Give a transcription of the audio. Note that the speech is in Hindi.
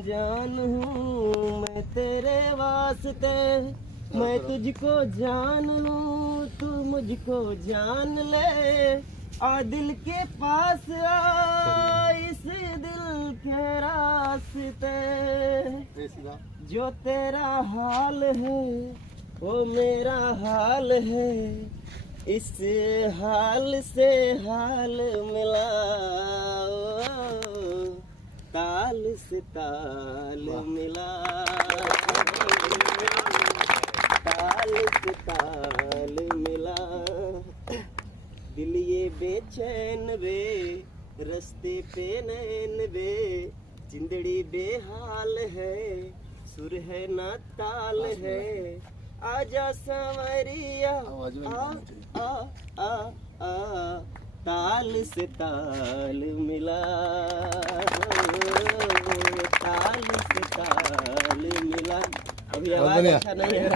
अनजान हूँ मैं तेरे वास्ते, मैं तुझको जान लूँ तू मुझको जान ले। आ दिल के पास आ इस दिल के रास्ते, जो तेरा हाल है वो मेरा हाल है, इस हाल से हाल मिला, ताल से ताल मिला, ताल से ताल मिला। दिल ये बेचैन वे रस्ते पे नैन वे, जिंदड़ी बेहाल है सुर है ना ताल है। आजा सांवरिया आ आ आ आ, ताल से ताल मिला, ताल से ताल मिला। अभी आवाज अच्छा नहीं है।